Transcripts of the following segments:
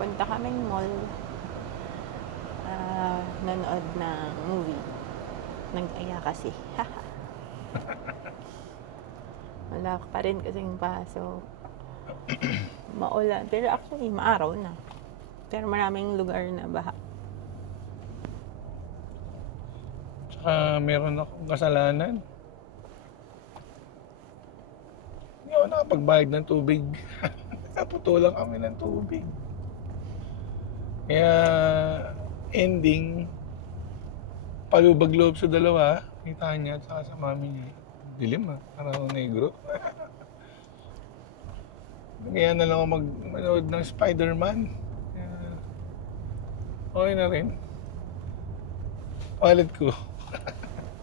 punta kaming mall, nanood ng movie. Nag-aya kasi. Haha. Wala pa rin kasing pasok. Maulan. Pero actually, maaraw na. Pero maraming lugar na baha. Tsaka meron akong kasalanan. Hindi ako nakapagbayad ng tubig. Naputulan kami ng tubig. Kaya ending, palubag-loob sa dalawa, kita niya at saka sa mami niya. Dilim parang negro. Kaya na lang ako manood ng Spider-Man. Kaya, okay na rin. Wallet ko.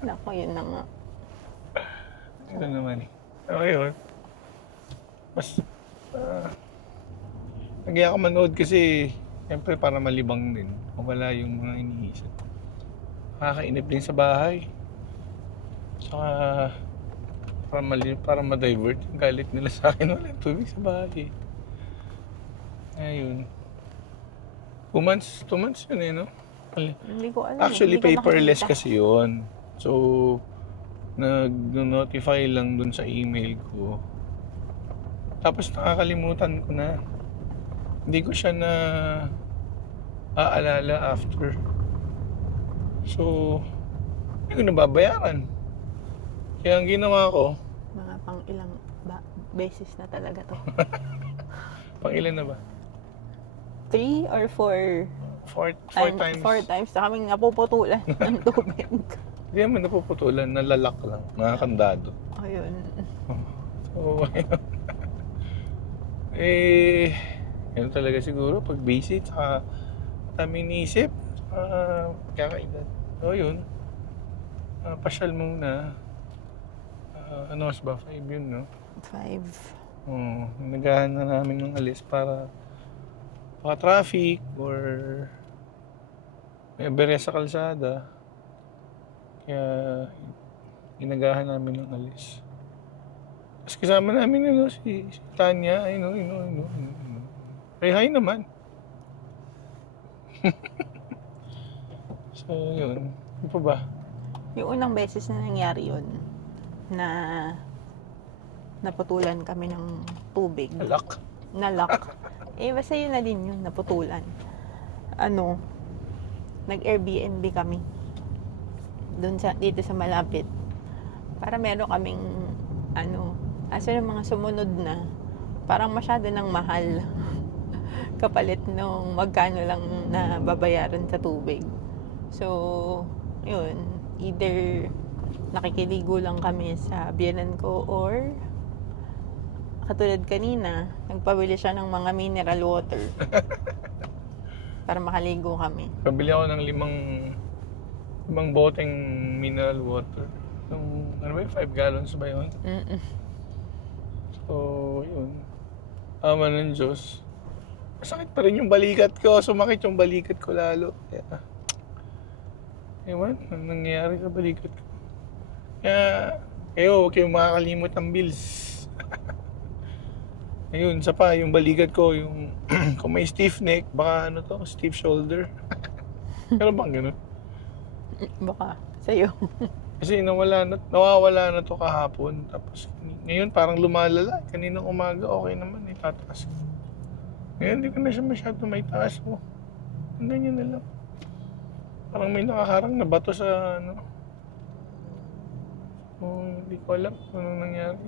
Naku, yun na nga. Ito naman eh. Okay yun. Mas, nag-iya ka manood kasi, siyempre para malibang din. Mawala yung mga iniisip. Nakakainip din sa bahay. Saka, para ma-divert yung galit nila sa akin. Walang tubig sa bahay. Ayun. 2 months yun eh, no? Hindi ko alam. Actually, Hindi ko paperless nakikita. kasi yun. So, nag-notify lang dun sa email ko. Tapos nakakalimutan ko na. Hindi ko siya na aalala after. So, hindi ko nababayaran. Kaya ang ginawa ko, Mga pang ilang beses na talaga to. pang ilan na ba? 3 or 4 4 times. 4 times na kaming napuputulan ng tubig. Hindi naman napuputulan, nalalak lang, nakakandado. Ayun. So, ayun. Yun talaga siguro, pag busy, tsaka dami iniisip, kakaedad. So, yun. Pasyal muna. Ano mas ba? 5 yun, no? 5. Nagahan na namin ng alis para traffic or may berya sa kalsada. Kaya inagahan namin ng alis. Tapos kasama namin yun, si Tanya. Ayun. Hey, hi naman. So, yun. Ano pa ba? Yung unang beses na nangyari yun, na naputulan kami ng tubig. Alak. Nalock. Basta yun na din yun, naputulan. Nag-Airbnb kami. Dito sa malapit. Para meron kaming, yung mga sumunod na, parang masyado ng mahal. Kapalit nung magkano lang na babayaran sa tubig. So, yun, either nakikiligo lang kami sa biyanan ko or katulad kanina, nagpabili siya ng mga mineral water para makaligo kami. Pabili ako ng limang boteng mineral water. Yung, 5 gallons ba yun? So, yun. Ama ng Diyos. Masakit pa rin yung balikat ko. Sumakit yung balikat ko lalo. Kaya, ewan, anong nangyayari sa balikat ko. Kaya, huwag kayong makakalimot ng bills. Ayun, isa pa, yung balikat ko, yung kung may stiff neck, baka stiff shoulder. Pero bang ganun? Baka sa'yo. Kasi nawawala na to kahapon. Tapos ngayon parang lumalala. Kaninang umaga okay naman tataas ko. Ngayon hindi ko na siya masyado may taas mo. Ganyan na lang. Parang may nakaharang na bato sa hindi ko alam kung anong nangyari.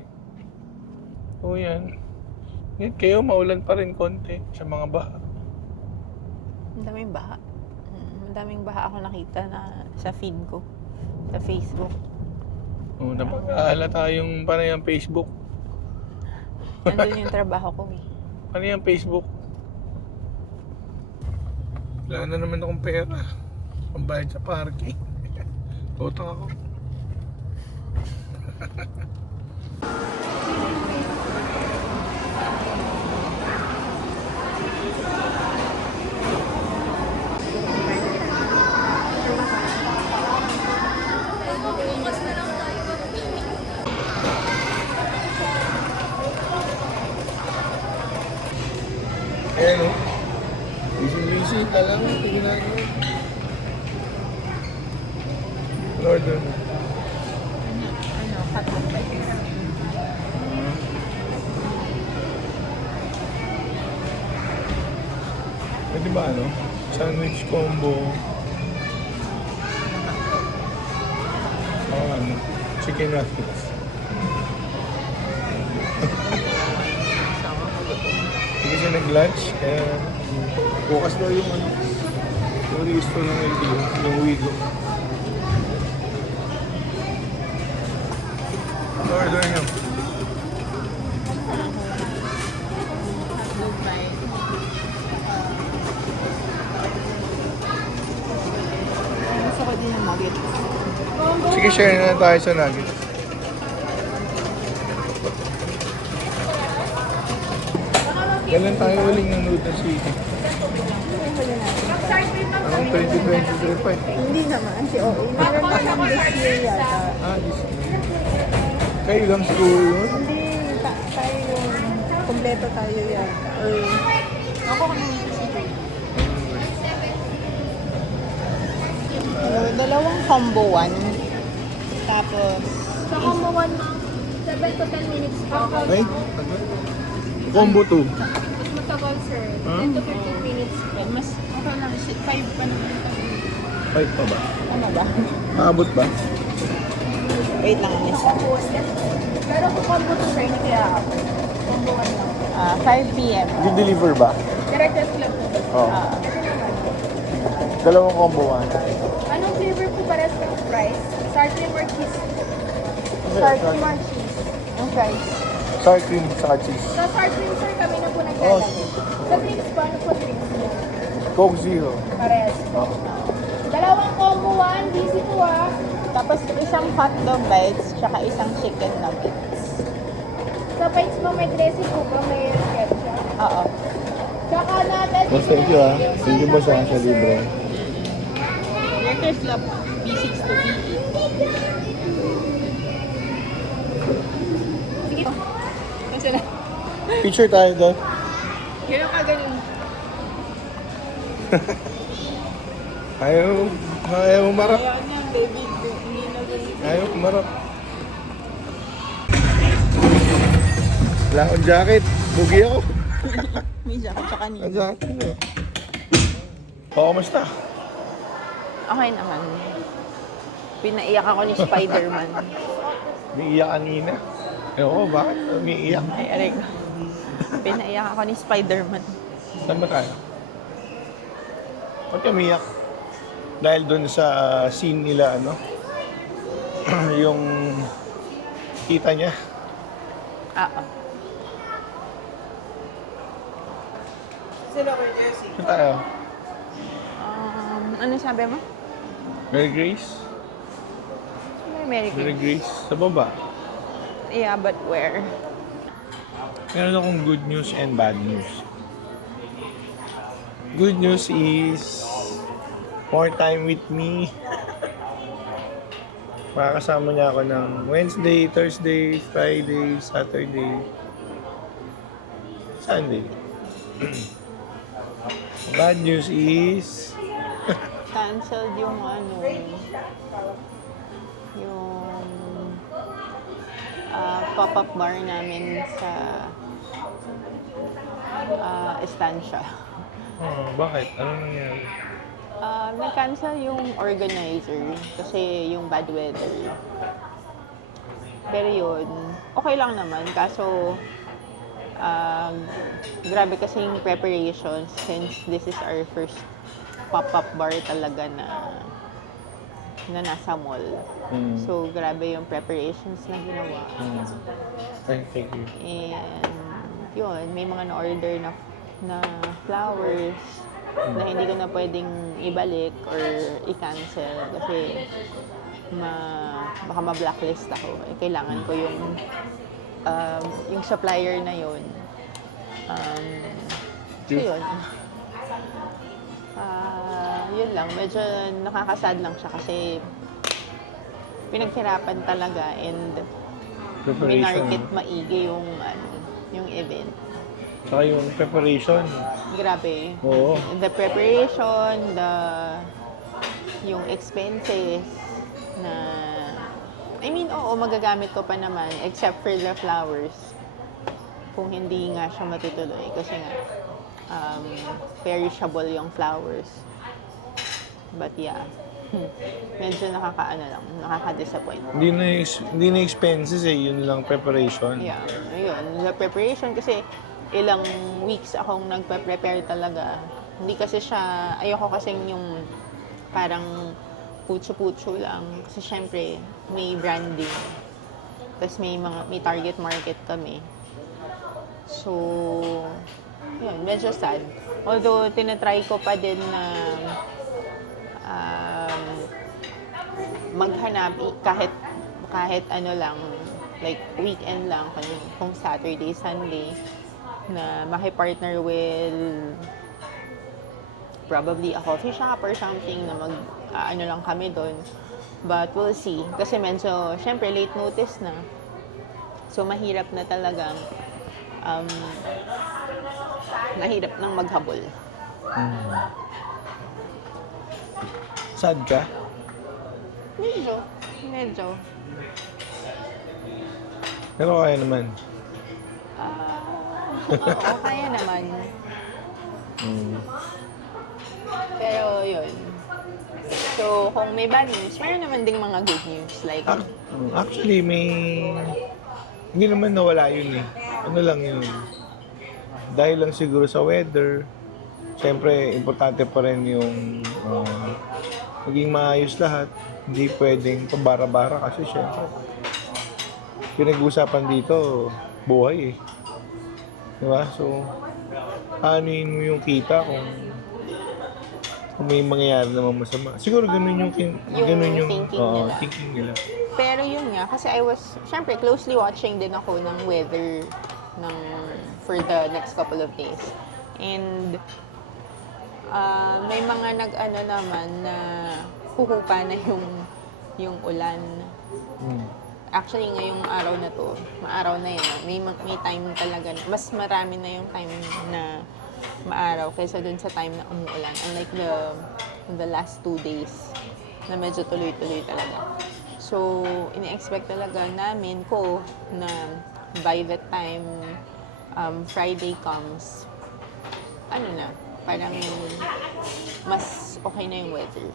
So yan. Ngayon kayo maulan pa rin konti sa mga baha. Ang daming baha. Ang daming baha ako nakita na sa feed ko. Sa Facebook. Napag-aalala tayong panayang Facebook. Nandun yung trabaho ko eh. Panayang Facebook. Wala na naman akong pera. Pambayad sa parking. Utang ako. Ayan o. Busy. Alam mo, tingnan mo. Order mo. Hotdog bites. Pwede ba ano? Sandwich combo. Ano? Chicken nuggets. Hindi siya nag-lunch, kaya bukas daw yung ano. Yung gusto ng LTO, yung Wigo. Order nyo. Hotdog bites. Gusto ko din ng nuggets. Sige, share na tayo sa nuggets. Kailan tayo uling ng Noodle City? Anong 2023 pa eh? Hindi naman, si OA. Meron na lang this year yata. This year. Kayo lang siguro yun? Hindi, tayo yung kompleto tayo yata. Or, ako kung nandito si dalawang combo one. Tapos, Sa combo 1, ma'am, 7 to 10 minutes po. Ay, combo 2. Mas matagal, sir. 10 to 15 minutes. mas okay lang. 5 pa naman. 5 pa ba? Ano ba? Maabot ba? Wait lang, miss. Pero kung combo 2, sir, hindi kaya ako. Combo 1 lang. 5 p.m. Di-deliver ba? Direct test lang po. Oo. Ah, Dalawang combo 1. Anong flavor po pares ng fries? Sour cream or cheese? sour cream or cheese? Yung fries. Sour cream sa cheese. Sa sour cream, sir, kami na po naglalagay. Sa drinks po, ano po drinks niyo? Coke Zero. Pares. Oo. Dalawang combo 1, busy po ah. Tapos isang hotdog bites, tsaka isang chicken nuggets. Sa bites po, may dressing po ba? May ketchup. Oo. Tsaka natin. Boss, thank you ah. Thank you boss ah, sa libre. Workers love B6 to B8. Sige. Kasi na. Picture tayo doon. Gano'n ka ganun. Ayaw umarap. Ayaw niya, baby. Hindi na ganun. Ayaw umarap. Wala akong jacket. Bugi ako. May jacket sa kanina. Ang jacket mo. Oo, kamusta? Okay naman. Pinaiyak ako ni Spider-Man. Umiiyak kanina. Ewan ko, bakit umiiyak? Ay, aray ko. Pinaiyak ako ni Spider-Man. Saan ba tayo? Ba't umiiyak? Dahil doon sa scene nila, ano? Yung kita niya. Oo. Saan tayo? Ano sabi mo? Mary Grace? Merry Mary Christmas. Grace? Sa baba. Yeah, but where? Meron akong good news and bad news. Good news is more time with me. Makakasama niya ako ng Wednesday, Thursday, Friday, Saturday, Sunday. Bad news is Canceled yung ano, yung pop-up bar namin sa Estancia. bakit? Ano nangyari? Nag-cancel yung organizer kasi yung bad weather. Pero yun, okay lang naman. Kaso, grabe kasing preparations since this is our first pop-up bar talaga na nasa mall. So, grabe yung preparations na ginawa. Thank you. And yun, may mga na-order na flowers na hindi ko na pwedeng ibalik or i-cancel kasi baka ma-blacklist ako. Kailangan ko yung supplier na yun. So yun. Yun lang, medyo nakakasad lang siya kasi pinaghirapan talaga and minarket maigi yung event. Saka yung preparation. Grabe. Oo. The preparation, yung expenses na, I mean, oo, magagamit ko pa naman except for the flowers. Kung hindi nga siya matutuloy kasi nga perishable yung flowers. But yeah, medyo nakaka-disappoint. Hindi na expenses eh, yun lang preparation. Yeah, ayun. The preparation kasi ilang weeks akong nagpe-prepare talaga. Hindi kasi siya, ayoko kasing yung parang putso-putso lang. Kasi syempre, may branding. Tapos may target market kami. So, yun, medyo sad. Although, tinatry ko pa din na maghanap kahit ano lang, like weekend lang, kung Saturday, Sunday, na makipartner with probably a coffee shop or something na ano lang kami doon. But we'll see. Kasi medyo, syempre, late notice na. So, mahirap na talagang mahirap nang maghabol. Sad ka? Medyo. Pero kaya naman. Oo, kaya naman. Pero yun. So, kung may bad news, meron naman ding mga good news. Like, Actually, hindi naman nawala yun eh. Ano lang yun. Dahil lang siguro sa weather, siyempre, importante pa rin yung maging maayos lahat. Hindi pwedeng pabara-bara kasi siyempre, pinag-uusapan dito, buhay eh. Diba? So, anuin mo yung kita kung may mangyayari naman masama. Siguro ganun yung thinking nila. pero yun nga, kasi syempre, closely watching din ako ng weather for the next couple of days. And, may mga nag-ano naman na puhupa na yung ulan. Actually, ngayong araw na to, maaraw na yun. May time talaga, mas marami na yung time na maaraw kaysa dun sa time na umuulan. Unlike the last 2 days na medyo tuloy-tuloy talaga. So, ini-expect talaga namin ko na by the time Friday comes, parang mas okay na yung weather.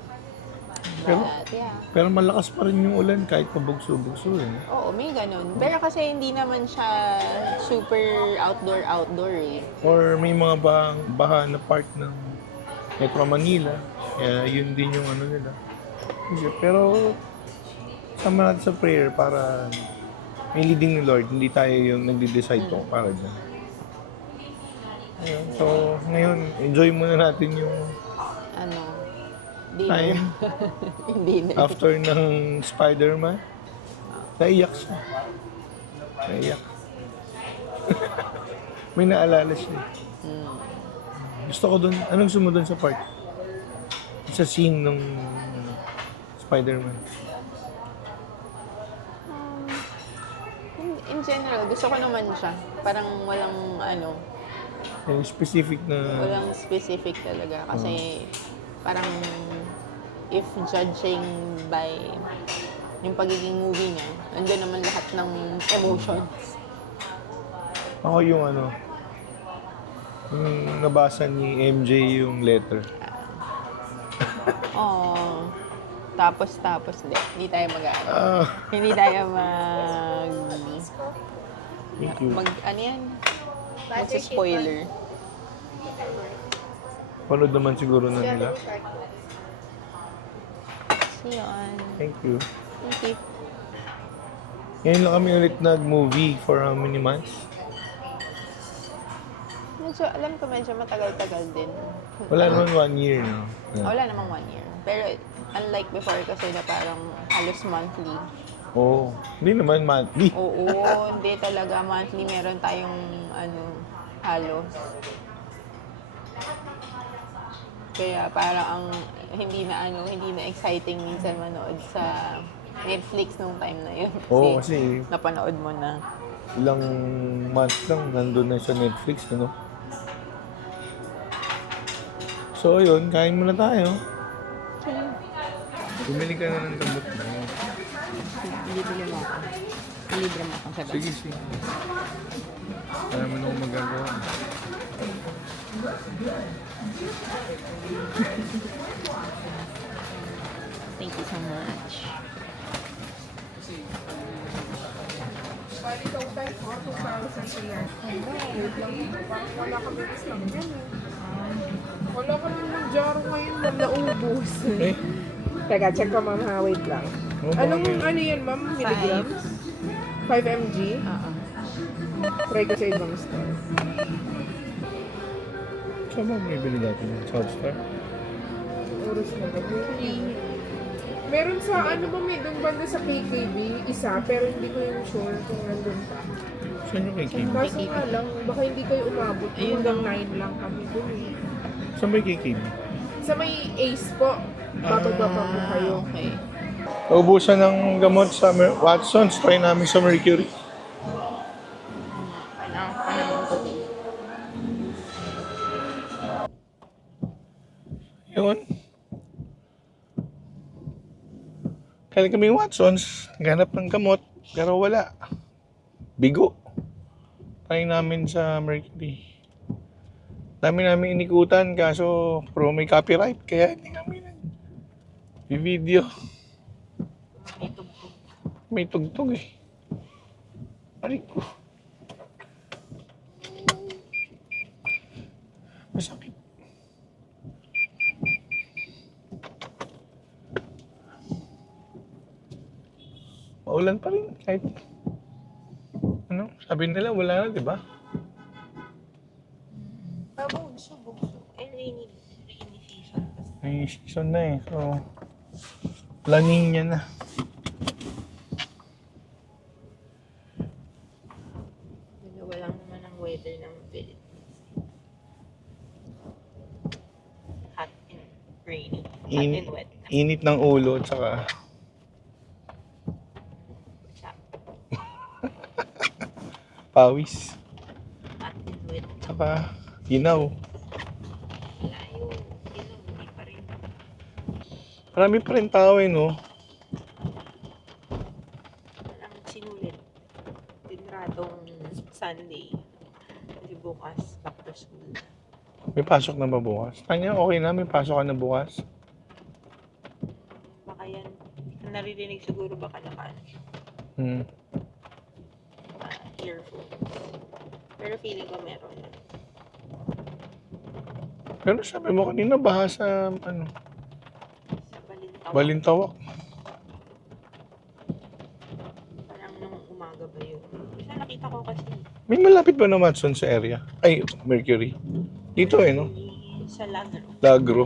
But, yeah. Pero malakas pa rin yung ulan kahit pabugso-bugso eh. Oo, may ganun. Pero kasi hindi naman siya super outdoor eh. Or may mga baha na part ng Metro Manila. Kaya yun din yung ano nila. Pero sama natin sa prayer para may leading ni Lord. Hindi tayo yung nagde-decide kung para dyan. Ayun. So, ngayon, enjoy muna natin yung Dinner. time Hindi na. after ng Spider-Man. Naiyak siya. Naiyak. May naalala siya. Gusto ko dun, anong gusto mo dun sa part? Sa scene ng Spider-Man. In general, gusto ko naman siya. Parang walang Yung specific na... walang specific talaga. Kasi parang if judging by yung pagiging movie niya, nandiyan naman lahat ng emotions. Ako yung yung nabasa ni MJ yung letter. Oh. Tapos, hindi tayo hindi tayo Thank you. spoiler. Panood naman siguro na nila. See you on. Thank you. Thank you. Ngayon lang kami ulit nag-movie for how many months? Alam ko medyo matagal-tagal din. Wala naman 1 year, no? Wala namang 1 year. Pero unlike before kasi na parang halos monthly. Oo. Hindi naman monthly. Oo, hindi talaga monthly. Meron tayong halos. Kaya parang hindi na exciting minsan manood sa Netflix nung time na yun. Oo, kasi napanood mo na. ilang months lang, nandun na sa Netflix, you know? So, yun, kain muna tayo. Bumili ka na ng gamot mo. Libre mo ako. Libre mo akong sagot. Sige, sige. Wala mo na akong magagawa. Thank you so much. Bali, total ko, 2,000 sa yan. Wait lang ito. Parang wala kami mas lang yan eh. Wala kami ng jar ngayon na naubos. Eh? Teka, check ko ma'am ha, wait lang. Oh, Anong bakit? ano yan ma'am? Milligrams? 5 mg? Oo. Try ko sa ibang store. Saan ba bumibili natin yung Southstar? Oras na ba? Meron sa ano ba may doon banda sa KKB, isa, pero hindi ko yung sure kung nandun pa. Saan yung kay KB? Kaso nga lang, baka hindi kayo umabot. Ayun Hanggang lang. 9 lang kami doon eh. Saan ba yung kay KB? Sa may Ace po, bababa pa po kayo. Okay. Naubusan ng gamot sa Watson's. Try namin sa Mercury. Kailangan ko naman ito. Yun. Kaya kami Watson's. Naghanap ng gamot. Pero wala. Bigo. Try namin sa Mercury. Dami namin inikutan. Kaso pro may copyright. Kaya hindi kami video. May tugtog eh. Aray ko. Masakit. Maulan pa rin kahit ano, sabi nila wala na, di ba? Subok. Rainy season. May season na eh. So, planning niya na. Dalawa lang naman ang weather ng Philippines. Hot and rainy. Hot and wet. Init ng ulo at saka Chop. pawis. Hot and wet. Saka ginaw. Wala yung hindi pa rin. Marami pa rin tao eh, no? Walang sinulit. Tinratong Sunday. Kasi bukas, back to school. May pasok na ba bukas? Kanya, okay na, may pasok ka na bukas. Baka yan, naririnig siguro baka nakaan earphones. Pero feeling ko meron. Pero sabi mo kanina, baha sa, ano, Sa Balintawak. Balintawak. Parang nung umaga ba yun? Isa nakita ko kasi May malapit ba na Watson sa area? Ay, Mercury. Dito eh, no? sa Lagro. Lagro.